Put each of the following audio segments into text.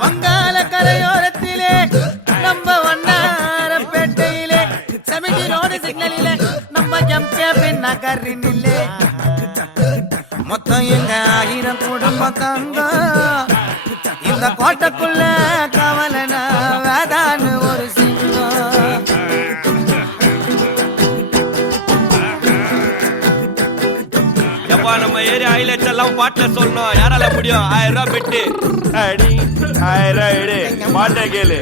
வங்காள கரையோரத்திலே நம்ம வண்ணாரப்பேட்டையிலே 70 ரோடு சிக்னலிலே நம்ம ஜம்பியன் நகரினிலே மொத்தம் எங்க 1000 குடும்பம் தங்க இந்த கோட்டைக்குள்ள கவலனா வேதான்னு ஒரு சிங்கம். நம்ம ஏரியா ஹைலைட்ஸ் எல்லாம் பாட்டுல சொல்லணும். யாரால முடியும்? 1000 ரூபாய் பெட்டு அடி 1000 எடு பாட்டை கேளு.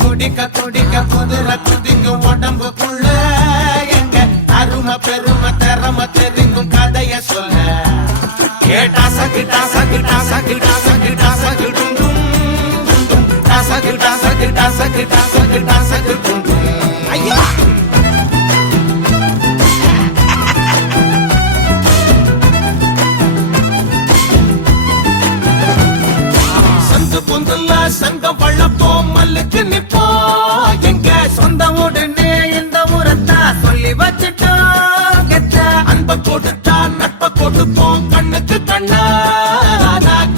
குடிக்க குடிக்க குதிர குதிங்க உடம்புக்குள்ள எங்க அருமை பெருமை திறமை தெரிங்கும் கதைய சொல்ல. டாசக்கு டாசக்கு டாசக்கு டாசக்கு டாசக்கு டுண்டும் டாசக்கு டாசக்கு டாசக்கு டாசக்கு டாசக்கு டுண்டும். ஐயா சந்து பொந்துல சங்கம் வளப்போம் மல்லுக்கு நிப்போம் எங்க சொந்த உடனே இந்த முறத்தா சொல்லி வச்சுட்டோம் கெட்ட அன்ப கொடுத்தா நட்ப கொடுப்போம் கண்ணுக்கு கண்ணா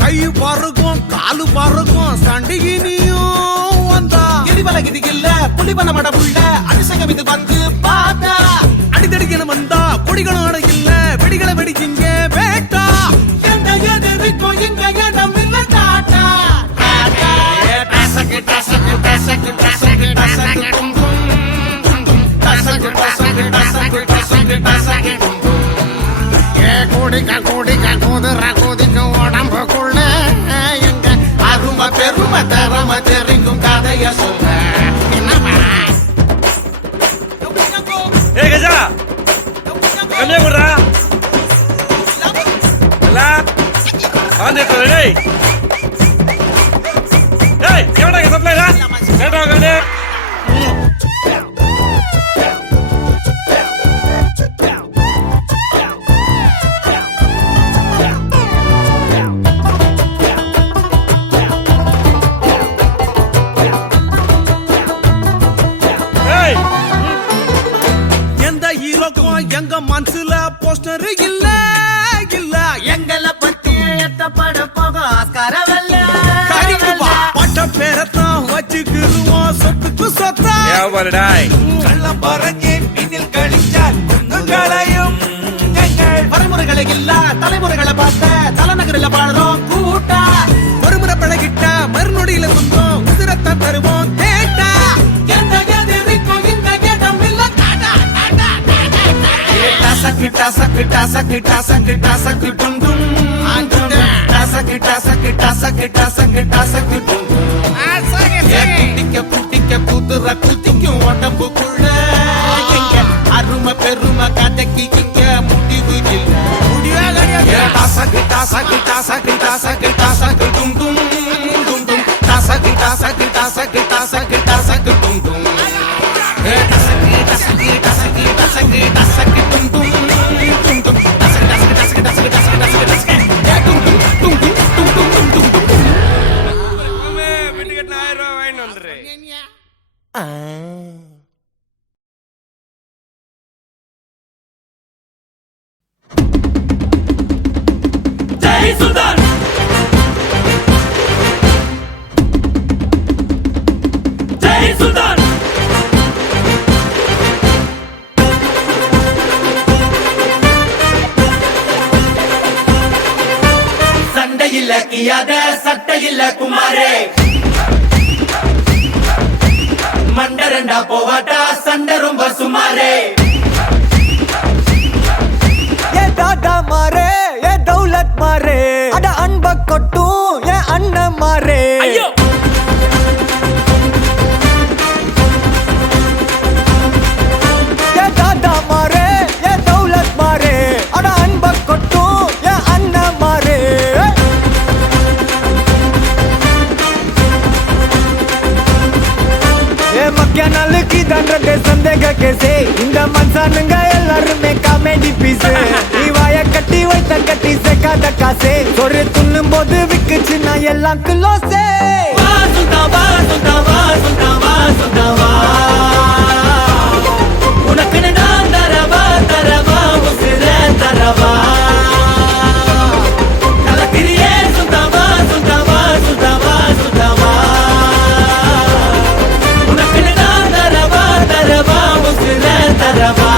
கை பருகும் காலு பருகும் சண்டிகினியும் வந்தா கிரிவல கிதிகில்ல புலிவன மடபுள்ள அரிசங்கம் இது வந்து பார்த்தா அடித்தடிக்கணும் வந்தா கொடிகளும் அடையில்ல வெடிகளை வெடிக்கிங்க வேட்டா எந்த எதிர்க்கோ இங்க இடம் இல்ல டாட்டா டாசக்கு டாசக்கு டாசக்கு டாசக்கு டாசக்கு டும் டும் டாசக்கு டாசக்கு டாசக்கு டாசக்கு டாசக்கு டும் டும். குடிக்க குடிக்க குதிர குதிக்க உடம்புக்குள்ள எங்க அருமை பெருமை திறமை தெரிங்கும் கதைய சொல்ல. ஏ கஜா கம்மியா போடுறா எல்லாம் வந்துட்டு டேய் டேய் எவடா சப்ளைடா கேட்டா கண்ணே. எங்க மனசுல போஸ்டர் இல்ல இல்ல எங்களை பத்தி எத்தப்பட போக ஆஸ்காரவல்ல பட்ட பேரத்தான் வச்சுக்கிருவோம் சொத்துக்கு சொத்தா கள்ளம் பறஞ்சு பின்னில் கழிச்சால் குங்குங்களையும் வரைமுறைகளை இல்ல தலைமுறைகளை பார்த்த தலைநகரில் பாடுறோம் கூட்டா ஒருமுறை பழகிட்ட மறுநொடியில குந்தோம் உதிரத்தான் தருவோம் கேட்டா எந்த எதிர்க்கும் இந்த இடம் இல்ல டாசக்கு டாசக்கு டாசக்கு டாசக்கு டாசக்கு டும் டும் டாசக்கு டாசக்கு டாசக்கு டாசக்கு டாசக்கு டும் டும். குட்டிக்க குட்டிக்க குதிர குதிக்கும் உடம்புக்குள்ள எங்க அருமை பெருமை கதைக்கு இங்க முடிவு இல்ல. டாசக்கு டாசக்கு டாசக்கு டாசக்கு டாசக்கு டும் டும் டும் டும் டாசக்கு டாசக்கு டாசக்கு டாசக்கு டாசக்கு டும் டும். டாசக்கு டாசக்கு டாசக்கு டாசக்கு டாசக்கு டும் டும் டும் டும் டாசக்கு டாசக்கு டாசக்கு டாசக்கு டாசக்கு டாசக்கு டும் டும் டும் டும் டும் டும் டும் டும். வீட்டு கட்டின 1000 ரூபாய் வாங்கிட்டு வந்துரு. ஜெய் சுல்தான் ஜெய் சுல்தான் சண்டையில்ல கியாத சட்டையில்ல குமாரே மண்டரண்டா போவாட்டா சண்டை ரொம்ப சுமாரே. ஏ தாதா மாரே ஏ தௌலத் மாரே அட அன்ப கொட்டும் ஏ அண்ணன் மாரே. ஐயோ ஏ தாதா மாரே ஏ தௌலத் மாரே அட அன்ப கொட்டும் ஏ அண்ணன் மாரே. ஏ மக்கிய நாளுக்கு தண்டத்தை சந்தேக கேசே இந்த மனுஷனுங்க எல்லாருமே காமெடி பீஸ். நீ வாய கட்ட கட்டி வைத்த கட்டி சேர்க்காத காசே ஒரு துண்ணும் போது விக்குச்சுன்னா எல்லாம் கிலோசே வா சுல்தான் வா சுல்தான் வா சுல்தான் வா சுல்தான் வா உனக்கு நான் தரவா தரவா உசிர தரவா கலக்கிறியே சுல்தான் வா சுல்தான் வா சுல்தான் வா சுல்தான் வா உனக்கு நான் தரவா தரவா உசிர தரவா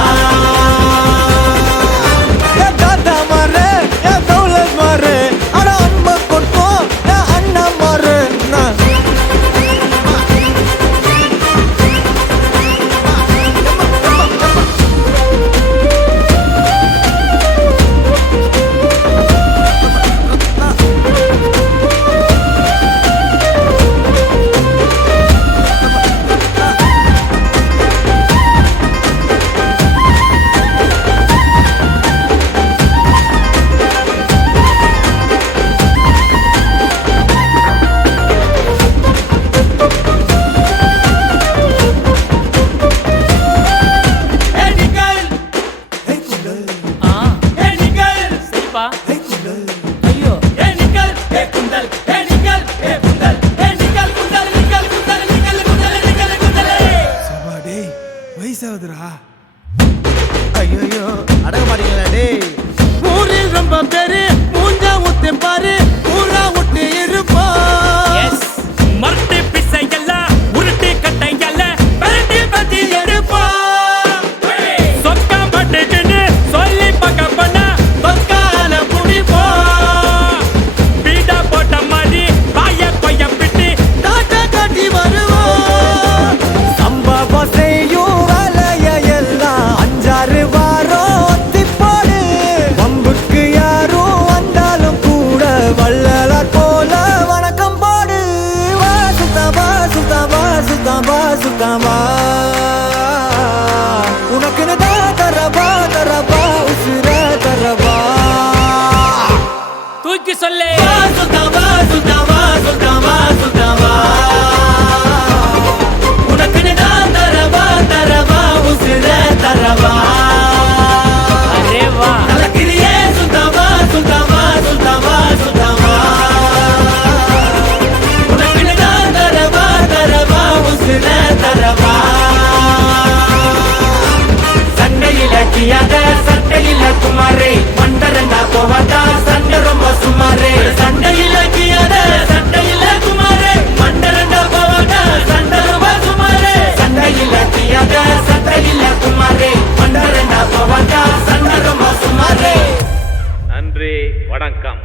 ஐயோ அடங்க மாட்டீங்களா டேய் ஊரில் ரொம்ப பேரு மூஞ்சா ஊத்து பாரு ஊரா விட்டு இருப்பா மரட்டு பிசையெல்லாம் உருட்டு கட்டையெல்லாம் பரட்டி பத்தி எடுப்பா சொக்கா பட்டுக்குன்னு சொல்லி பக்க பண்ணா பக்கால புடிப்பா பீடா போட்ட மாதிரி பாய கொய்ய பிட்டு டாட்டா காட்டி வருவோம் சம்பவம் செய்யும் வேலைய எல்லாம் அஞ்சாறு வாரம் ஒத்திப்பாடு வம்புக்கு யாரும் வந்தாலும் கூட வள்ளலார் போல வணக்கம் பாடு வா சுத்தம் வா சுத்தம் வா சுத்தம் வா சுத்தம் வா உனக்குன்னு தான் தரவா தரவா உசுர தரவா தூக்கி சொல்லு வா சுத்தம் வா சுத்தம் வா சுத்தம் வா சுத்தம் வா உனக்குன்னு தான் தரவா தரவா உசுர தரவா அரே வா கலக்கிறியே சுத்தம் வா சுத்தம் வா சுத்தம் வா சுத்தம் வா உனக்குன்னு தான் தரவா தரவா உசுர தரவா சண்டையில கியாத சட்டையில குமாரே மண்டரண்டா போவாதா சண்டை ரொம்ப சுமாரே சண்டையில கியாத சட்டையில குமாரே மண்டரண்டா போவாதா சண்டை ரொம்ப சுமாரே சண்டையில கியாத சட்டையில குமாரே மண்டரண்டா போவாதா சண்டை ரொம்ப சுமாரே நன்றி வணக்கம்.